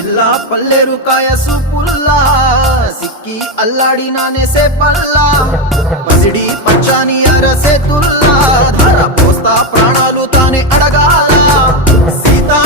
పిల్ల పల్లెరు కాయ సూపుల్లా సిక్కి అల్లాడి నానేసే పల్లా పసిడి పచ్చాని అరసే తుల్లా ధర పోస్తా ప్రాణాలు తానే అడగాల సీతా